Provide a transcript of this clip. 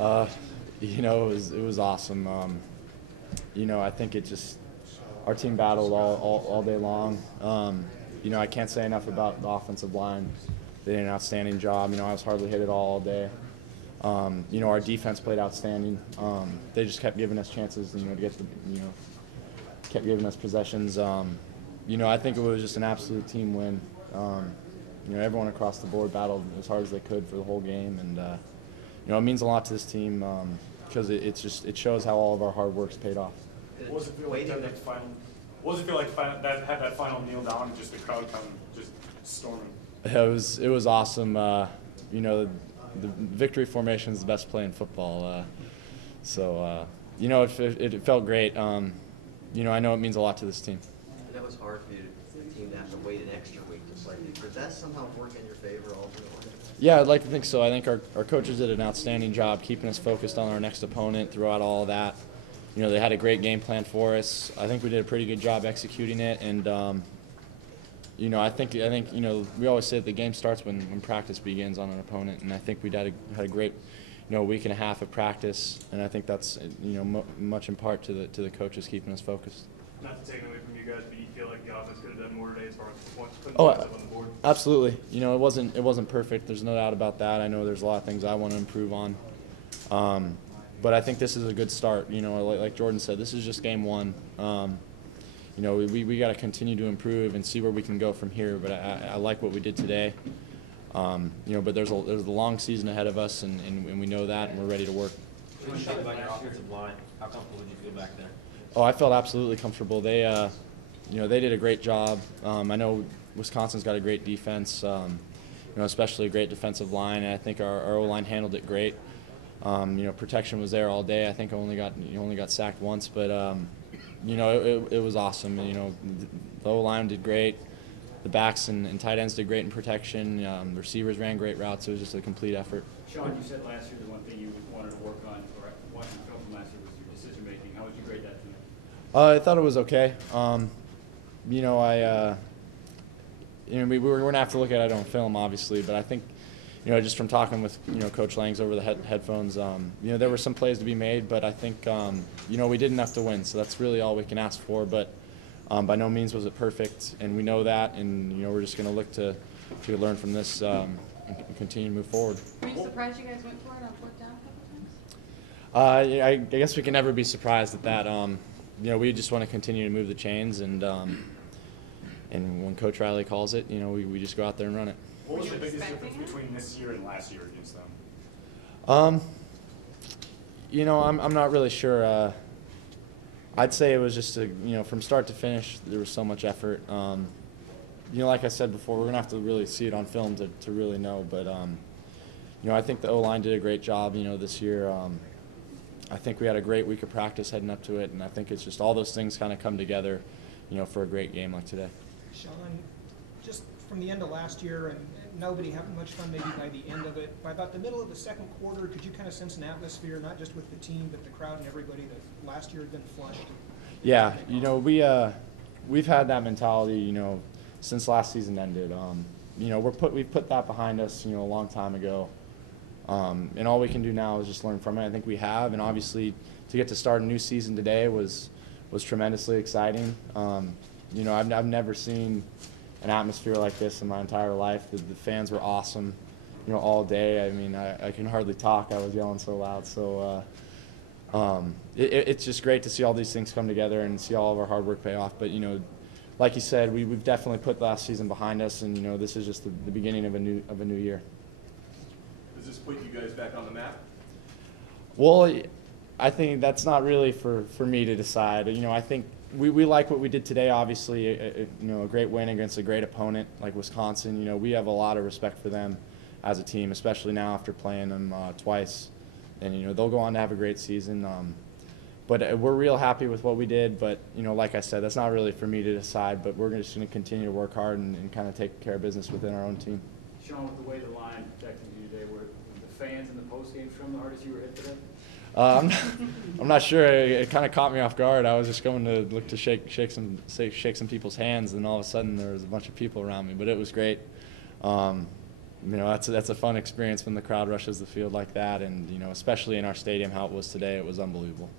Uh, it was awesome. I think our team battled all day long. I can't say enough about the offensive line. They did an outstanding job. I was hardly hit at all day. Our defense played outstanding. They just kept giving us chances, to get kept giving us possessions. I think it was just an absolute team win. Everyone across the board battled as hard as they could for the whole game, and it means a lot to this team because it shows how all of our hard work's paid off. What does it feel like that had that final kneel down and just the crowd come just storming? It was awesome. The victory formation is the best play in football. It felt great. I know it means a lot to this team. And that was hard for you, the team, to have to wait an extra week to play. Did that somehow work in your favor ultimately? Yeah, I'd like to think so. I think our coaches did an outstanding job keeping us focused on our next opponent throughout all of that. They had a great game plan for us. I think we did a pretty good job executing it, and I think we always say that the game starts when practice begins on an opponent, and I think we had a great week and a half of practice, and I think that's much in part to the coaches keeping us focused. Not to take it away from you guys, but you feel like the offense could have done more today as far as points up on the board? Absolutely. It wasn't perfect. There's no doubt about that. I know there's a lot of things I want to improve on. But I think this is a good start. Like Jordan said, this is just game one. We got to continue to improve and see where we can go from here. But I like what we did today. But there's a long season ahead of us, and we know that, and we're ready to work. What do you think about your offensive line? How comfortable did you feel back there? Oh, I felt absolutely comfortable. They did a great job. I know Wisconsin's got a great defense. Especially a great defensive line. And I think our O-line handled it great. Protection was there all day. I think I only got sacked once, but it was awesome. The O-line did great. The backs and tight ends did great in protection. The receivers ran great routes. It was just a complete effort. Sean, you said last year the one thing you wanted to work on, or watching film from last year, was your decision making. How would you grade that tonight? I thought it was okay. We're gonna have to look at it on film, obviously, but I think, just from talking with Coach Langs over the headphones, there were some plays to be made, but I think we did enough to win, so that's really all we can ask for. But by no means was it perfect, and we know that, and we're just gonna look to learn from this and continue to move forward. Were you surprised you guys went for it on fourth down a couple times? I guess we can never be surprised at that. We just want to continue to move the chains, and when Coach Riley calls it, we just go out there and run it. What was the biggest difference between this year and last year against them? I'm not really sure. I'd say it was just from start to finish, there was so much effort. Like I said before, we're gonna have to really see it on film to really know. But I think the O-line did a great job. This year. I think we had a great week of practice heading up to it, and I think it's just all those things kind of come together, for a great game like today. Sean, just from the end of last year, and nobody having much fun maybe by the end of it, by about the middle of the second quarter, could you kind of sense an atmosphere, not just with the team, but the crowd and everybody, that last year had been flushed? Yeah, we've had that mentality, since last season ended. We've put that behind us, a long time ago. And all we can do now is just learn from it. I think we have, and obviously to get to start a new season today was tremendously exciting. I've never seen an atmosphere like this in my entire life. The fans were awesome, all day. I mean, I can hardly talk. I was yelling so loud. So it's just great to see all these things come together and see all of our hard work pay off. But like you said, we've definitely put last season behind us, and this is just the beginning of a new year. Does this put you guys back on the map? Well, I think that's not really for me to decide. I think we like what we did today. Obviously, a great win against a great opponent like Wisconsin. We have a lot of respect for them as a team, especially now after playing them twice. And they'll go on to have a great season. But we're real happy with what we did. But like I said, that's not really for me to decide. But we're just going to continue to work hard and kind of take care of business within our own team. Sean, with the way the line protected you today, were the fans in the postgame from the hardest you were hit today? I'm not sure. It kind of caught me off guard. I was just going to look to shake some people's hands, and all of a sudden there was a bunch of people around me. But it was great. you know, that's a fun experience when the crowd rushes the field like that, and you know, especially in our stadium, how it was today, it was unbelievable.